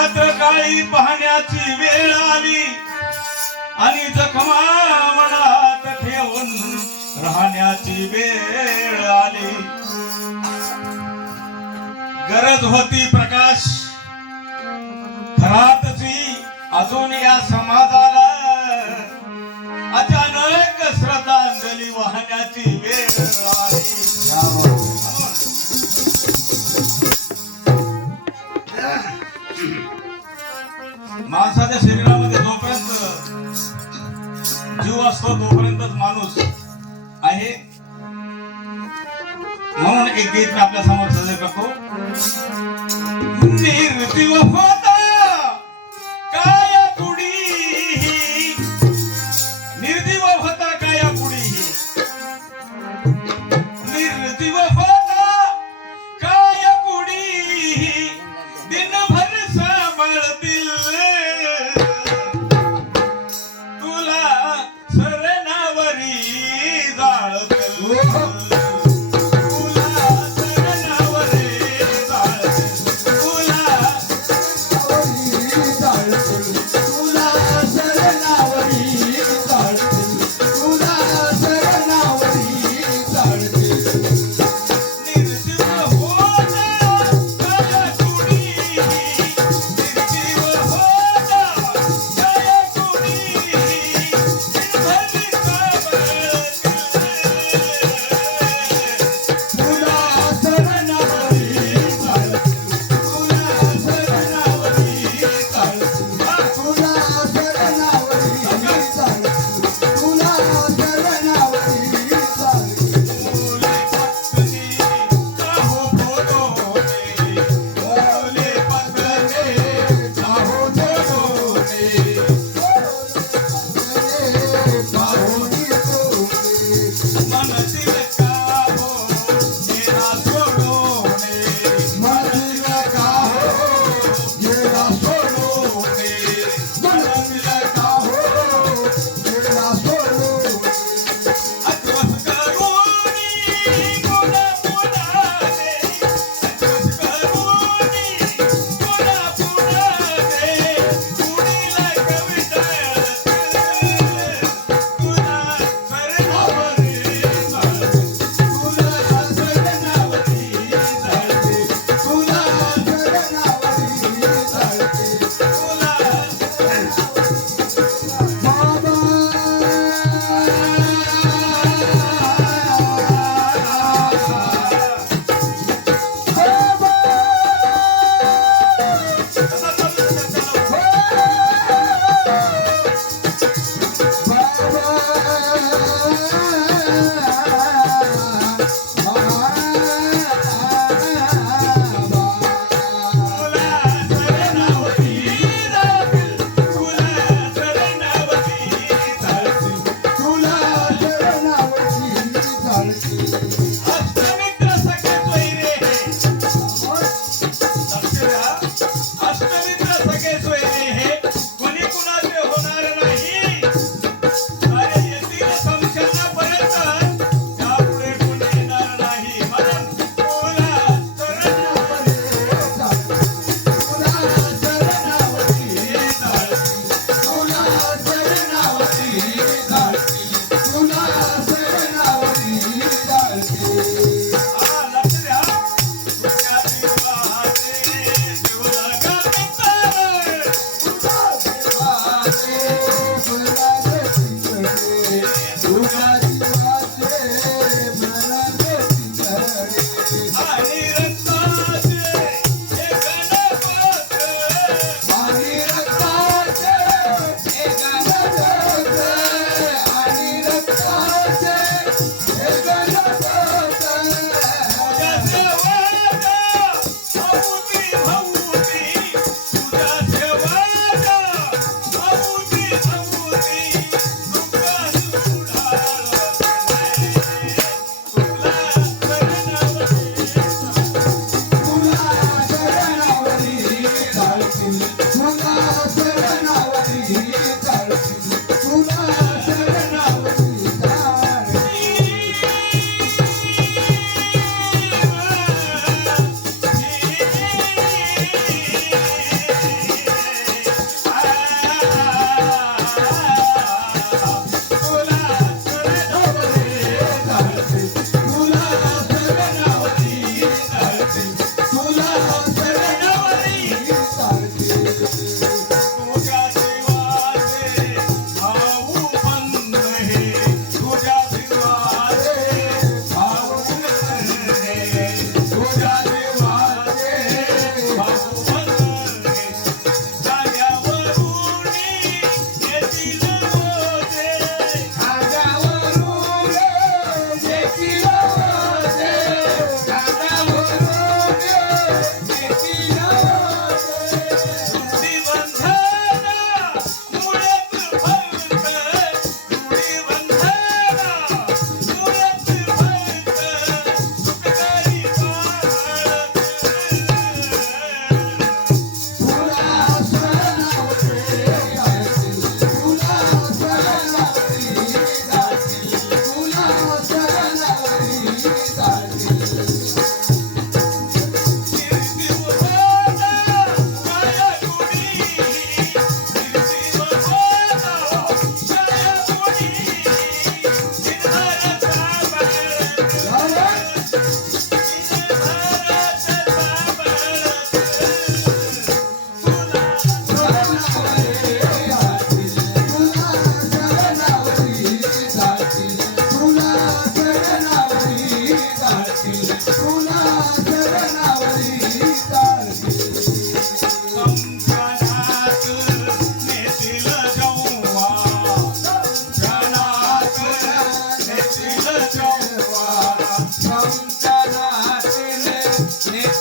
रात्र काळी पाहण्याची वेळ आली आणि जखमा मनात ठेवून राहण्याची वेळ आली. गरज होती प्रकाश घरातची अजून या समाजाला अचानक श्रद्धांजली वाहण्याची वेळ आली. माणसाच्या शरीरामध्ये जोपर्यंत जीव असतो तोपर्यंतच माणूस आहे. म्हणून एक गीत मी आपल्या समोर सादर करतो. निर्जीव होता काया कुडी, निर्जीव होता काया कुडी, निर्जीव होता काया कुडी, दिनभर सांभाळतील तुला सरणावरी जाळतील. तुला सरणावरी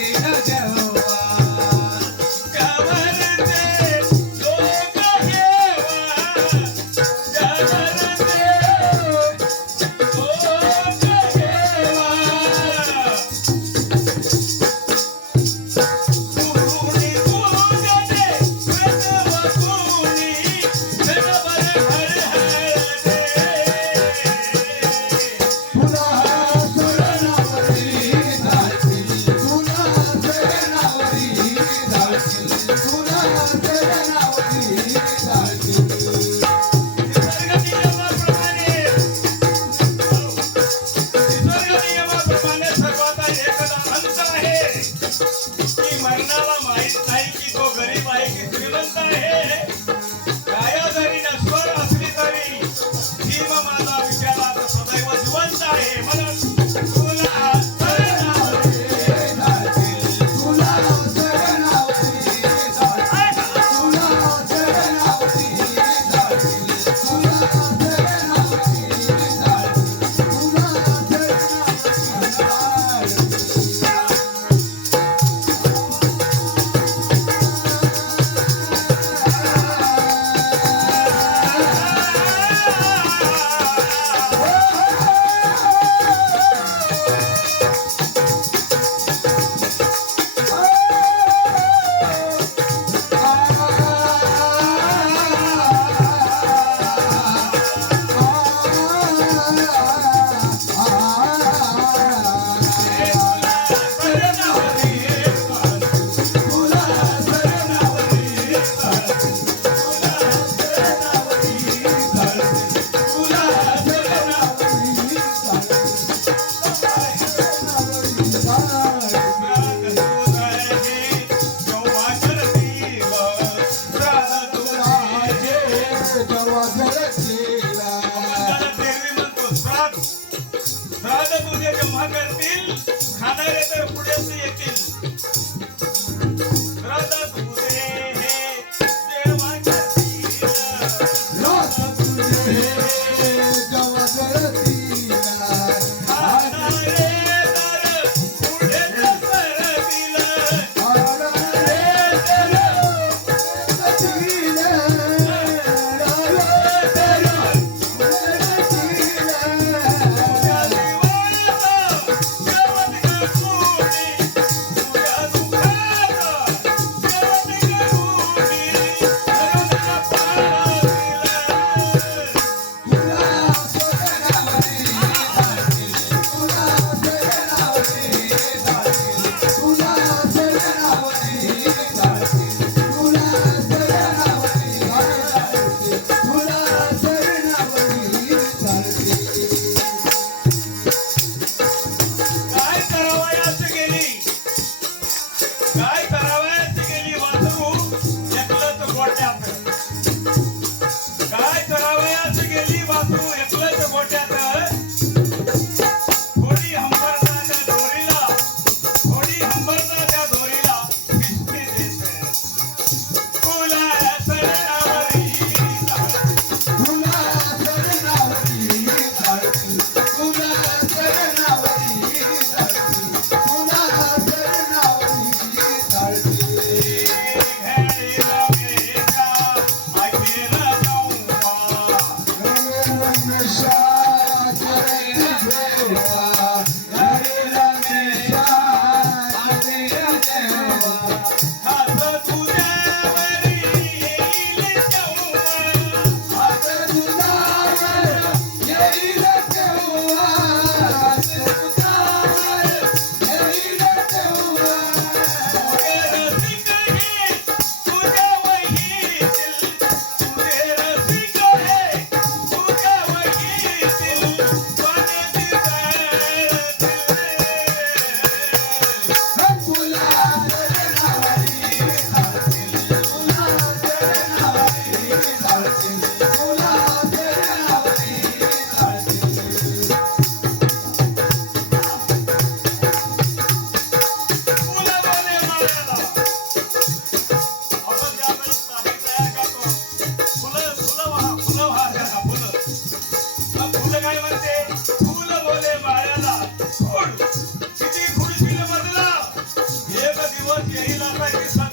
येतील जेव्हा गावावरचे लोक येवा, गावावरचे लोक येवा. कुणी पूजने व्रत व कुणी जनवर हरहरते. तुला शरणावरी जातील तुला शरणावरी जातील तुला शरणावरी जातील निसर्ग नियमाप्रमाणे सर्वाचा एकदा अंत आहे. की मरणाला माहित नाही की तो गरीब आहे की श्रीमंत आहे. काया जरी नश्वर असली तरी भीम माझा विचारात सदैव जिवंत आहे. म्हणून तुला शरणावरी. तुला शरणावरी जातील तुला शरणावरी जातील तुला शरणावरी जातील तुला शरणावरी तुझे जेव्हा करतील खाणारे तर पुढेच येतील. श्राद्ध तुझे हे जेव्हा करतील, खाणारे तर पुढेच करतील. काय करावयास गेली, काय करावयास गेली वासरू एकलंच गोट्यात. काय करावयास गेली वासरू एकलंच गोट्यात. थोडी हंबरता त्या दोरीला, थोडी हंबरता त्या दोरीला पिसकी देते. तुला शरणावरी Hare दिवस येईल असा किस्सा